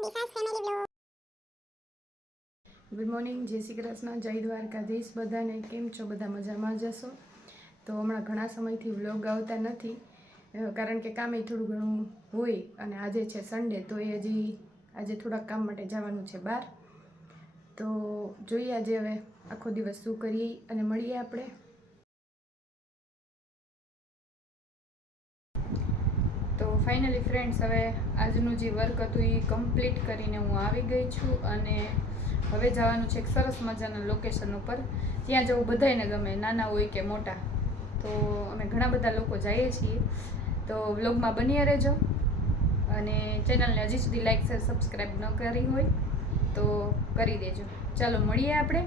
Good morning, જય શ્રી કૃષ્ણ, જય દ્વારકાધીશ બધાને. કેમ છો? બધા મજામાં જશો? તો હમણાં ઘણા સમયથી વ્લોગ આવતા નથી, કારણ કે કામે થોડું ઘણું હોય અને આજે છે સન્ડે, તો એ હજી આજે થોડાક કામ માટે જવાનું છે બહાર. તો જોઈએ આજે હવે આખો દિવસ શું કરીએ અને મળીએ આપણે. તો ફાઇનલી ફ્રેન્ડ્સ, હવે આજનું જે વર્ક હતું એ કમ્પ્લીટ કરીને હું આવી ગઈ છું અને હવે જવાનું છે એક સરસ મજાના લોકેશન ઉપર. ત્યાં જવું બધાને ગમે, નાના હોય કે મોટા. તો અમે ઘણા બધા લોકો જઈએ છીએ, તો વ્લોગમાં બન્યા રહેજો અને ચેનલને હજી સુધી લાઈક શેર સબસ્ક્રાઈબ ન કરી હોય તો કરી દેજો. ચાલો મળીએ આપણે.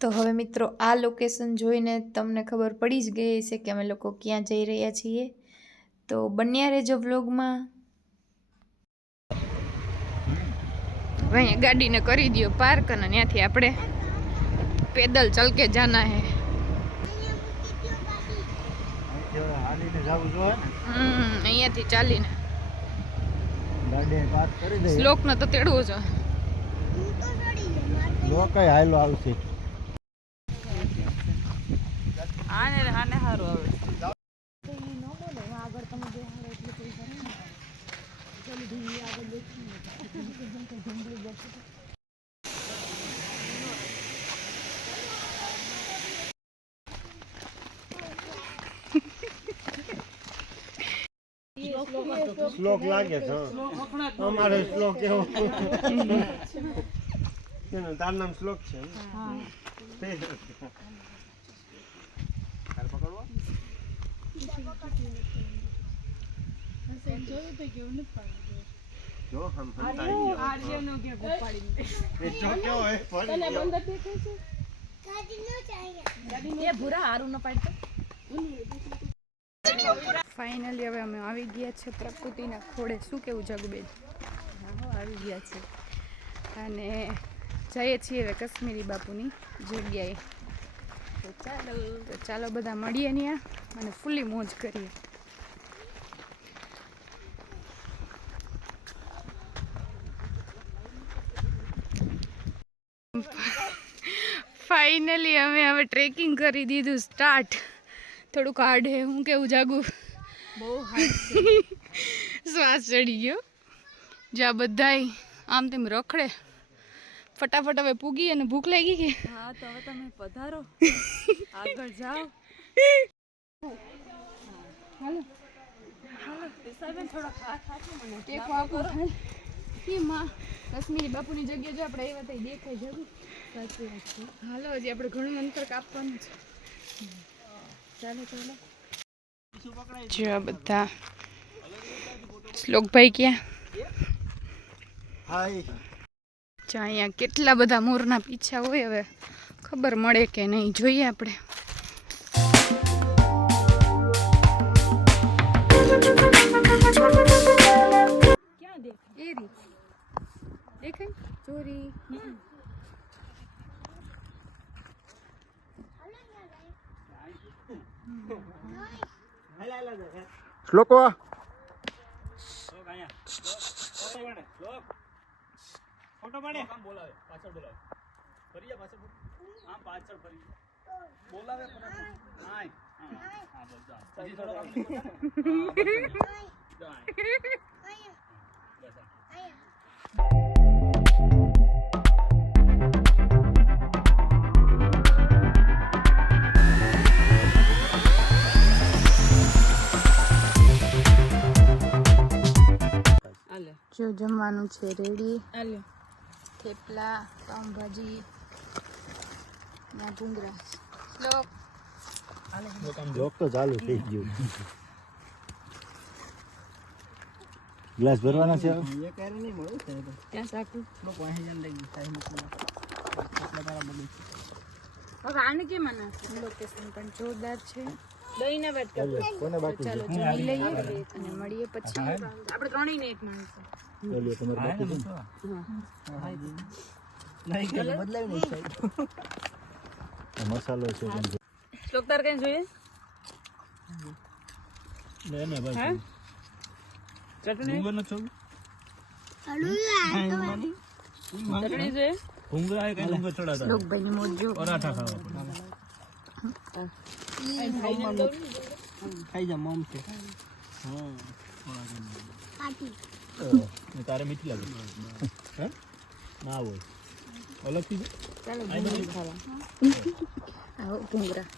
તો હવે મિત્રો, આ લોકેશન જોઈને તમને ખબર પડી જ ગઈ છે કે અમે લોકો ક્યાં જઈ રહ્યા છીએ, તો બન્યા રહેજો વ્લોગમાં. અહીંયા ગાડીને કરી દો પાર્ક અને ત્યાંથી આપણે પેદલ ચલ કે જાના હે. અહીંયાથી ચાલીને શ્લોક ને તો તેડવું છે. હાલો આવશે આને સારું આવે. શ્લોક લાગે છે અમારે શ્લોક એવો. તાર નામ શ્લોક છે. જો હમ આર્યનો કે ગોપાડી એ જો ક્યો હે તને બંધ દેખે છે ગાડી નો ચાહીએ ગાડી એ ભૂરા હારું ન પાડતો. ફાઇનલી હવે અમે આવી ગયા છે પ્રકૃતિના ખોળે. શું કેવું જગબેન? આવી ગયા છે અને જઈએ છીએ હવે કાશ્મીરી બાપુની જગ્યાએ. તો ચાલો બધા મળીએ ત્યાં અને ફૂલ્લી મોજ કરીએ. ફાઇનલી અમે હવે ટ્રેકિંગ કરી દીધું સ્ટાર્ટ. થોડુંક હાર્ડ હે. હું કેવું જાગું? બહુ હાર્ડ છે. શ્વાસ ચડી ગયો. જ્યાં બધાય આમ તેમ રખડે. ફટાફટ હવે પૂગી અને ભૂખ લાગી ગઈ. હા, તો હવે તમે પધારો, આગળ જાઓ. હાલો હાલો દિશાબેન, થોડો હાથ આપો મને. ટેકો આપો. કે માં કાશ્મીરી બાપુની જગ્યા જો આપણે આવ્યા ત્યાં દેખાય જવું. સાચી વાત છે. હાલો, હજી આપણે ઘણું અંતર કાપવાનું છે. ચાલો ચાલો. જો બધા શ્લોકભાઈ ક્યાં? હાય. જો અહીંયા કેટલા બધા મોરના પીછા હોય, હવે ખબર મળે કે નહીં જોઈએ આપણે. ક્યાં દેખાય? એ રીત દેખાય ચોરી. શ્લોકો ફોટો પાડે કામ બોલાવે પાછળ બોલાવે ફરીયા પાછળ આમ પાછળ ફરી બોલાવે પરત હાય હા બોલ જા હજી થોડો કામ જા જો જમવાનું છે રેડી. હાલો. થેપલા, પાઉંભાજી ને ભૂંગળા. શ્લોક જોક તો ચાલુ થઈ ગયું. ગ્લાસ ભરવાના છે. ये कह रहे नहीं बोलो ત્યાં સાકું. लोग वहीं जन लेंगे टाइम को એટલે તારા બગડી હવે આને કેમ ના લોકેશન પણ જોરદાર છે. દહીં ના વેટ કરો. કોને બાકી છે? ચાલો જમી લઈએ અને મળીએ પછી. આપણે ત્રણેય ને એક માણસ. બોલીએ તમારે બાકી છે. નહીં કે બદલાવી નહીં સાહેબ. મસાલો છે. શ્લોક તાર કઈ જોઈએ? લે ને હા ભાઈ ચટણી ડુંગર ન છો ચટણી છે ભૂંગળા એ કઈ ડુંગર ચડાતા લોકભાઈની મોજ જો. પરાઠા ખાવા પડે ખાઈ જા મમ છે તારે મીઠી લાગે હે ના હોય અલગથી છે? ચાલો ભૂંગળી ખાવા આવો ભૂંગરા.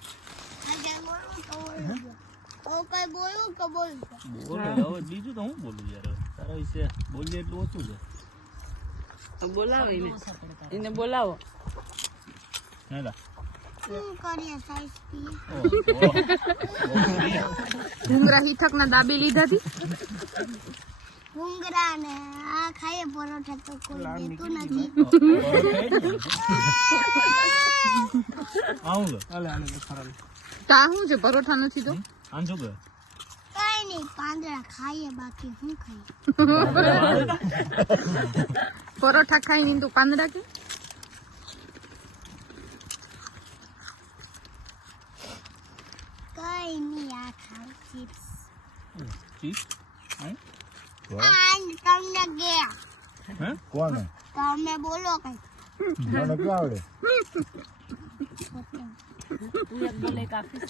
બોલે હવે બીજું તો હું બોલું યાર તારા વિશે બોલીએ એટલું ઓછું છે બોલાવો એને બોલાવો હે લા ભૂંગરા હિઠકના દાબી લીધા હતી. ભૂંગરા ને આ ખાઈએ પરોઠા તો કોઈ દેતું નથી. આવું કે તા શું છે પરોઠા નથી તો? આમ શું કે કઈ નહીં પાંદડા ખાઈએ બાકી શું ખાઈએ. પરોઠા ખાઈ નહીં તો પાંદડા કે? કઈ નહીં આ ખાવ ચિપ્સ. ચીઝ આ તમને ગયા હે કોને તમે બોલો કઈ. મને ક્યાં આવડે તું એક બોલે કાફી છે.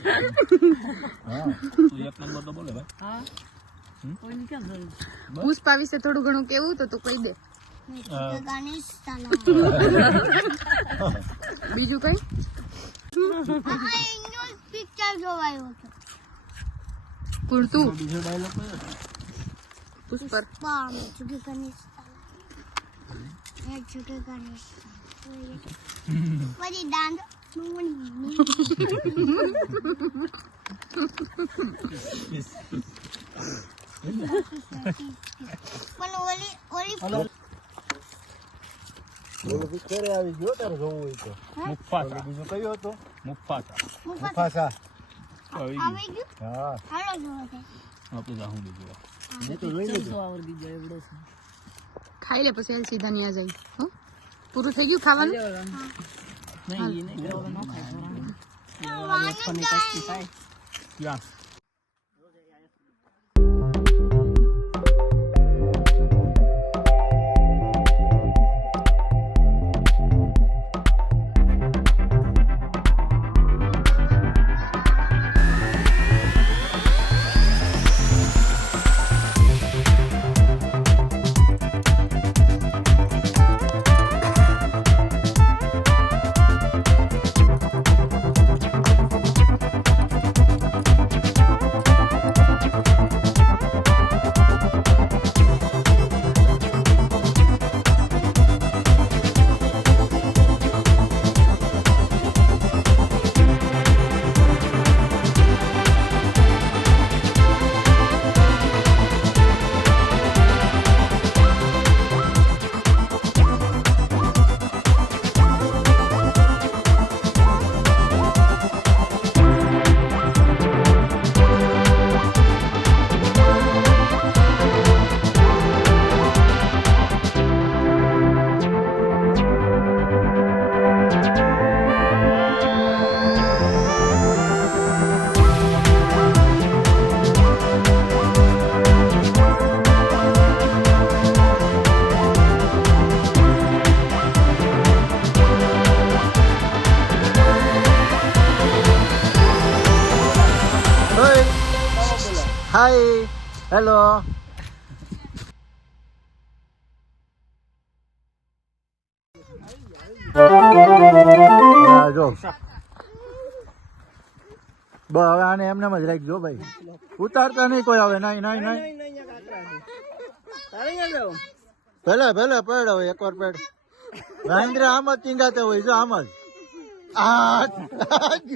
હા તું એક નંબર તો બોલે ભાઈ હા કોઈને ક્યાં જરૂર પુષ્પા વિશે થોડું ઘણું કેવું તો તું કહી દે. ગણેશ બીજું કઈ? ઇંગ્લિશ પિક્ચર જોવાયો હતો કુર્તું બીજો ડાયલોગ પુષ્પર. પામ ચુકે ગણેશ એ ચુકે ગણેશ પછી દાંત પણ ઓલી બોલો પિક્ચર આવી ગયો તારે જોવું હોય તો મુફાસા બીજો કયો હતો મુફાસા મુફાસા આવી આવી ગયું હા હાલો જોવા છે. આપણે જાહું બીજું મેં તો લઈ લીધું આવડી ગયો એવડો છે ખાઈ લે પછી હાલ સીધા ન્યા જાય. હો પૂરું થઈ ગયું ખાવાનું? નહીં એ નહીં એવડો ન ખાય ક્યાં હાય હેલો જો હવે આને એમને જ રાખજો ભાઈ ઉતારતા નહીં કોઈ આવે નહીં નહીં નહીં ભલે ભલે પેડ હવે એકવાર પેડ મહેન્દ્ર આમ જ ચીંગાતે હોય જો આમ જ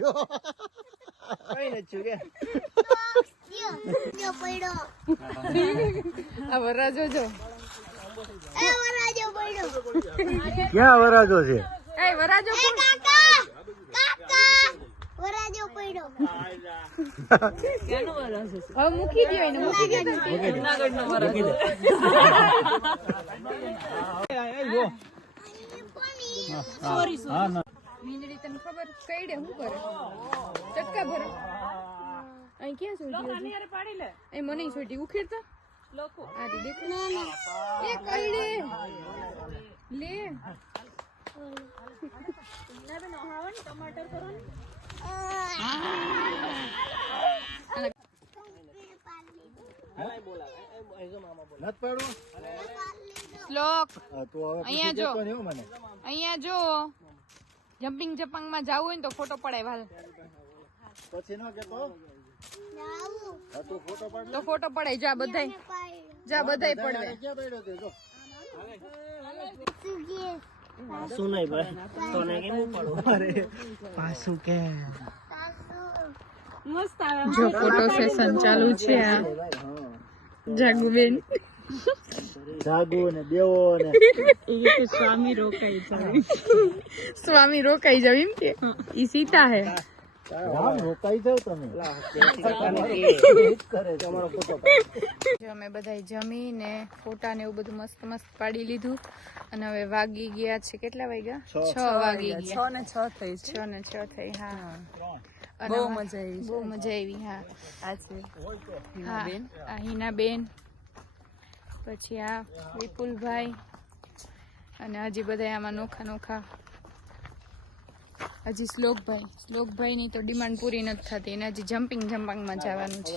જો પડ્યો આ વરા જોજો. એ વરાજો પડ્યો ક્યાં વરાજો છે એ વરાજો એ કાકા કાકા વરાજો પડ્યો ક્યાંનો વરસ છે હવે મૂકી દો એને મૂકી દો. જુનાગઢનો વરસ છે મીંદડી તને ખબર કઈડે શું કરે? ચટકા ભરે. અહીં ક્યાં છોડી? પાડી લે એ મને છોડી ઉખેરતા લોકો આ રી દેખો એ કઈડે નથી પાડવું શ્લોક હા, તું હવે અહીંયા પૂછી જો. દેતો નહીં હો મને. અહીંયા જો જમ્પિંગ જપાંગમાં જવું હોય ને તો ફોટો પડાય હાલ. પછી ન કેતો જાવું હા, તું ફોટો પાડ તો ફોટો પડાય જા બધાય પાડ્યું જા બધાય પડવે. ક્યાં પડ્યો તે જો મસ્ત આવે જો ફોટો સેશન ચાલુ છે આ જાગુબેન જાગુ ને દેવો ને સ્વામી રોકાઈ જાય સ્વામી રોકાઈ જાવ એમ કે ઈ સીતા હે. રામ રોકાઈ જાવ તમે જો અમે બધાય જમીને ફોટા ને એવું બધું મસ્ત મસ્ત પાડી લીધું અને હવે વાગી ગયા છે કેટલા વાગ્યા 6 વાગી ગયા 6 ને 6 થઈ છે 6 ને 6 થઈ હા અને બહુ મજા આવી બહુ મજા આવી હા આ છે હા આ હિનાબેન પછી આ વિપુલભાઈ અને હજી બધા આમાં નોખા નોખા હજી શ્લોકભાઈ ની તો ડિમાન્ડ પૂરી નથી થતી એને હજી જમ્પિંગમાં જવાનું છે.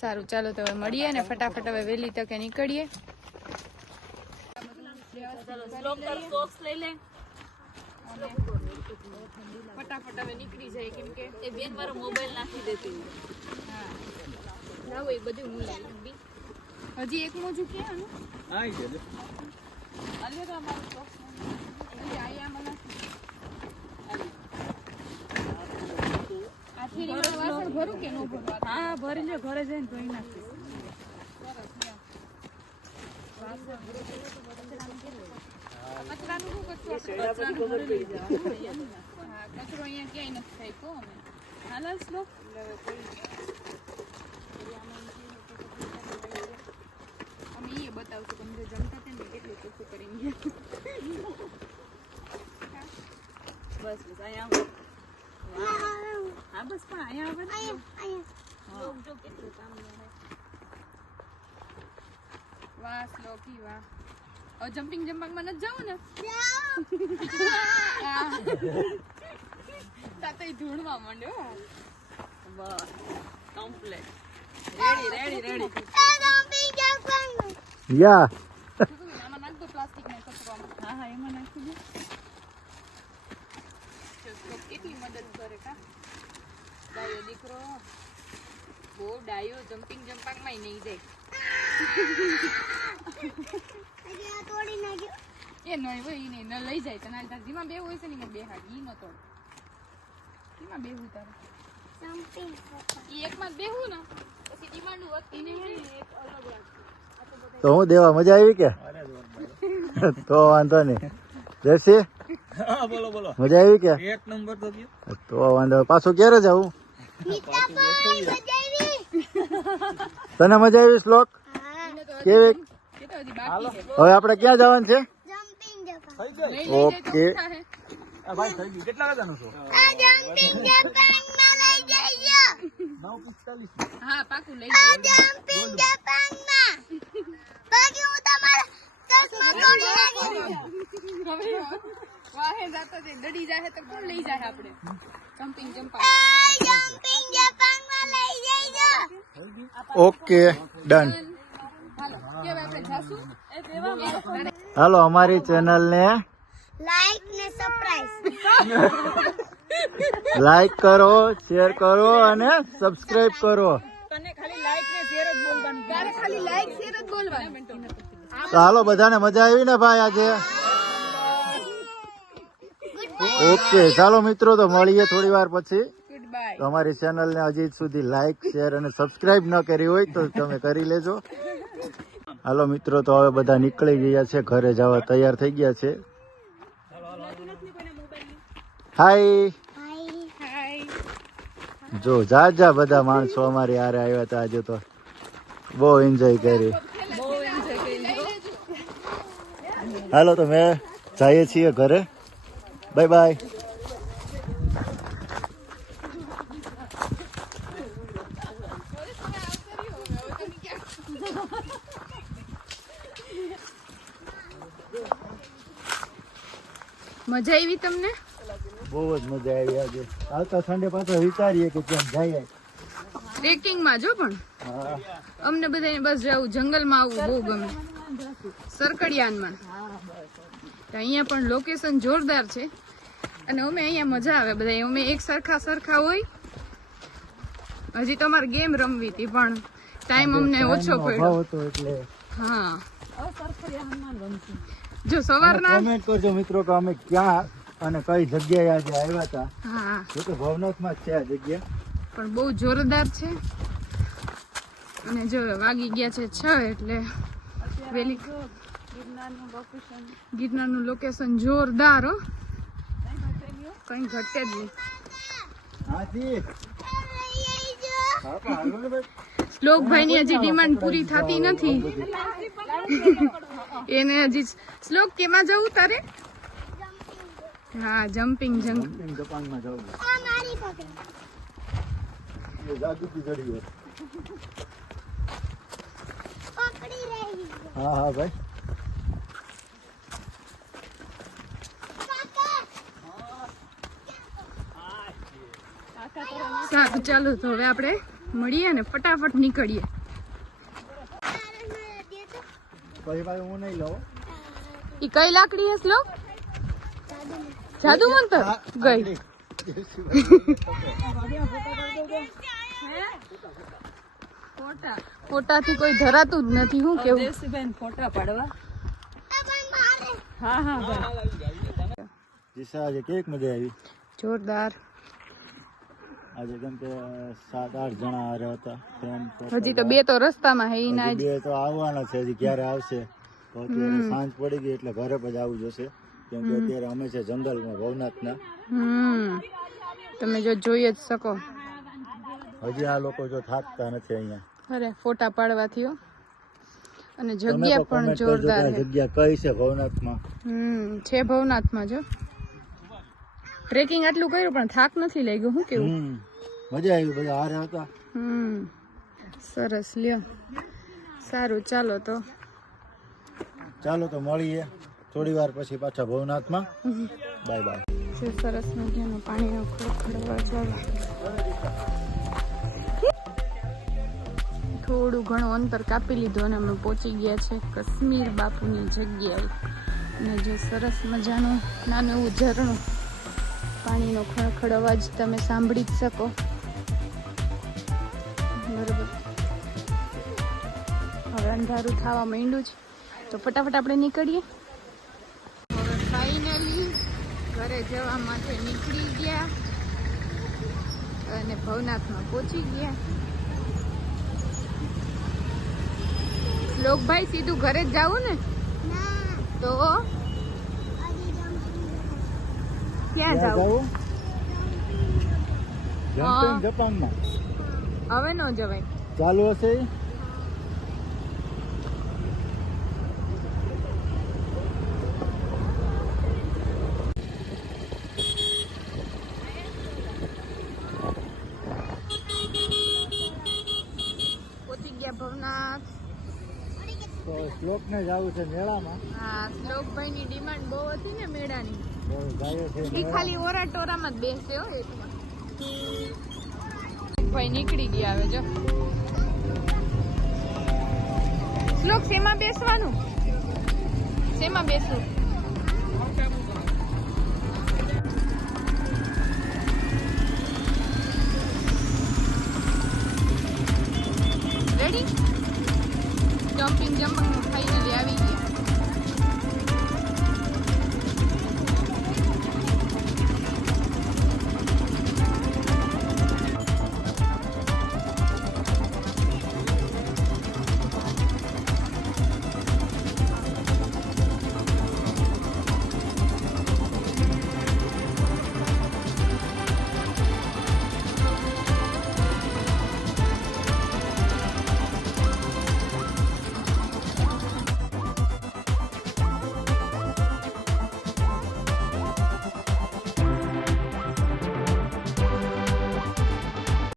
સારું ચાલો તો હવે મળીએ ને ફટાફટ હવે વહેલી તકે નીકળીએ. લઈ લે ફટાફટ હવે નીકળી જાય કેમ કે એ બેન મારો મોબાઈલ નાખી દેતી લાવો એ બધું હું લઈ લઉં બી. હજી એક મોજું ક્યાં આનું? આવી ગયો જો. અલ્યો તો અમારું box હજી આયા મને આ થેલીમાં વાસણ ભરું કે નો ભરું? હા ભરી લે ઘરે જઈને ધોઈ નાખી કચરાનું શું કચરો? હા કચરો અહીંયા ક્યાંય નથી થાય કો અમે હાલ શ્લોક અમે એ બતાવશું તમે જો જમતા હતા ને કેટલું ચોખ્ખું કરીને ગયા. બસ બસ અહીંયા આવો હા બસ પણ અહીંયા આવે ને જો કેટલું કામ વાહ શ્લોકી વાહ. હવે જમ્પિંગમાં નથી જવું ને? તાતય ધૂણવા માંડ્યો. બસ કમ્પ્લીટ રેડી યા આમાં નાખ દો પ્લાસ્ટિક ને કચરો આમાં. હા હા એમાં નાખી દે જો શ્લોક કેટલી મદદ કરે કા ડાયો દીકરો બહુ ડાયો જમ્પિંગમાં નહીં જાય તોડી નાખ્યો એ નહીં હોય ઈ ન લઈ જાય તને તાર જીમાં બે હોય છે ને એમાં બે હાડ ઈ ન તોડ એમાં બેહું તારે જમ્પિંગ ઈ એકમાં જ બેહું ને પછી ડિમાન્ડ વધતી નહીં ને એક અલગ રાખે. તો હું દેવા મજા આવી કે તો વાંધો નહીં જર્સી હા બોલો બોલો. મજા આવી કે એક નંબર તો ગયો. તો વાંધો પાછું ક્યારે જવું મીઠાભાઈ બજાવી તને મજા આવી શ્લોક કેવી એ તો હજી બાકી છે. હવે આપણે ક્યાં જવાનું છે જમ્પિંગ જપાન થઈ ગઈ. લઈ જાય તો ઓકે. શું થાહે? આ ભાઈ થઈ ગયું. કેટલા વાગ્યાનું છો? આ જમ્પિંગ જપાનમાં લઈ જઈજો 9:45. હા પાકું લઈ આ જાય. જમ્પિંગ જપાનમાં બાકી હું તમારા ચશ્મા તોડી નાખીશ હવે વાહે જાતો તે દડી જાહે તો કોણ લઈ જાય આપણે જમ્પિંગ આ જમ્પિંગ જપાનમાં લઈ જઈજો ઓકે ડન હાલો કે આપણે જાશું એ દેવા હાલો અમારી ચેનલ ને લાઈક ને સરપ્રાઈઝ લાઈક કરો શેર કરો અને સબસ્ક્રાઇબ કરો તને ખાલી લાઈક ને શેર જ બોલવાનું તારે ખાલી લાઈક શેર જ બોલવાનું. તો હાલો બધાને મજા આવી ને ભાઈ આજે ઓકે ચાલો મિત્રો તો મળીએ થોડી વાર પછી ગુડ બાય. તો અમારી ચેનલને હજી સુધી લાઈક શેર અને સબસ્ક્રાઇબ ન કરી હોય તો તમે કરી લેજો. હાલો મિત્રો તો હવે બધા નીકળી ગયા છે ઘરે જવા તૈયાર થઈ ગયા છે. હાય હાય જો જા બધા માણસો અમારી હારે આવ્યા હતા આજે તો બહુ એન્જોય કરી. હાલો તો મેં જઈએ છીએ ઘરે. Bye bye. મજા આવી તમને? બહુ જ મજા આવી આજે. આવતા સન્ડે પાછા વિચારીએ કે ત્યાં જઈએ. ટ્રેકિંગમાં જો પણ હા અમને બધાને બસ જવું જંગલમાં આવવું બહુ ગમે. સરકડિયાનમાં તો અહીંયા પણ લોકેશન જોરદાર છે અને અમે અહીંયા મજા આવે બધા. અમે એક સરખા હોય. હજી તો અમારે ગેમ રમવી હતી પણ ટાઈમ અમને ઓછો પડ્યો. હતો એટલે હા હવે સરખરિયા હનુમાન રમશું. જો સવારના કમેન્ટ કરજો મિત્રો કે અમે ક્યાં અને કઈ જગ્યાએ આજે આવ્યા હતા. હા જો કે ભવનાથમાં જ છે આ જગ્યા. પણ બહુ જોરદાર છે અને જો વાગી ગયા છે 6 એટલે વેલી ગિરનારનું લોકેશન ગિરનારનું લોકેશન જોરદાર હો, કઈ ઘટે જ નહીં. હાજી હા પણ હાલો ને ભાઈ. શ્લોકભાઈની હજી ડિમાન્ડ પૂરી થતી નથી. એને હજી શ્લોક કેમાં જવું તારે? હા જમ્પિંગ જમ્પિંગ જપાનમાં જવું છે. આ મારી પકડ. એ જાદુથી ચડી ગયો. પકડી રહી. હા હા ભાઈ. સારું ચાલો તો હવે આપણે મળીએ ને ફટાફટ નીકળીએ. પછી ભાઈ હું નહીં લઉં. ઈ કઈ લાકડી હે શ્લોક? જાદુ મંતર ગઈ. ફોટાથી કોઈ ધરાતું જ નથી. હું કેવું દેવસીબેન ફોટા પાડવા. મારે. હા ભાઈ. જીસા આજે કેક મજા આવી. જોરદાર. આજે કેમ કે 7-8 જણા હારે હતા ફ્રેન્ડ. હજી તો 2 તો રસ્તામાં હે. ઈ ના જ. 2 તો આવવાના છે. હજી ક્યારે આવશે તો અત્યારે સાંજ પડી ગઈ એટલે ઘરે પછી આવવું જોશે. કેમ કે અત્યારે અમે છે જંગલમાં ભવનાથના. તમે જો જોઈ જ શકો. હજી આ લોકો જો થાકતા નથી અહીંયા. અરે ફોટા પાડવાથી હો. અને તમે જગ્યા પણ પણ comment કરજો કે જોરદાર આ છે. જગ્યા કઈ છે ભવનાથમાં. છે ભવનાથમાં જો. ટ્રેકિંગ આટલું કર્યું પણ થાક નથી લાગ્યો. હું કેવું? મજા આવી. બધા હારે હતા. સરસ લ્યો. સારું ચાલો તો ચાલો તો મળીએ થોડી વાર પછી પાછા ભવનાથમાં. Bye bye. છે સરસ મજાનો પાણીનો ખડખડવા ચાલો. થોડું ઘણું અંતર કાપી લીધું અને અમે પહોંચી ગયા છે કાશ્મીર બાપુની જગ્યાએ. અને જે સરસ મજાનું નાનું એવું ઝરણું, પાણીનો ખડખડ અવાજ તમે સાંભળી જ શકો. બરોબર. હવે અંધારું થવા માંડ્યું છે તો ફટાફટ આપણે નીકળીએ. હવે ફાઇનલી ઘરે જવા માટે નીકળી ગયા અને ભવનાથમાં પહોંચી ગયા. શ્લોકભાઈ સીધું ઘરે જ જાવું ને? ના. તો હજી ક્યાં જાવું? જમ્પિંગ જપાનમાં હવે ન જવાય. ચાલુ હશે. પહોંચી ગયા ભવનાથ. તો શ્લોક ને જવું છે મેળામાં. હા, શ્લોકભાઈ ની ડિમાન્ડ બહુ હતી ને મેળાની. તો જાય છે ઈ ખાલી ઓરા ટોરામાં જ બેસે હો એકમાં. ભાઈ નીકળી ગયા હવે જો. શ્લોક શેમાં બેસવાનું? શેમાં બેસવું? રેડી? જમ્પિંગ ફાઇનલી આવી ગયા.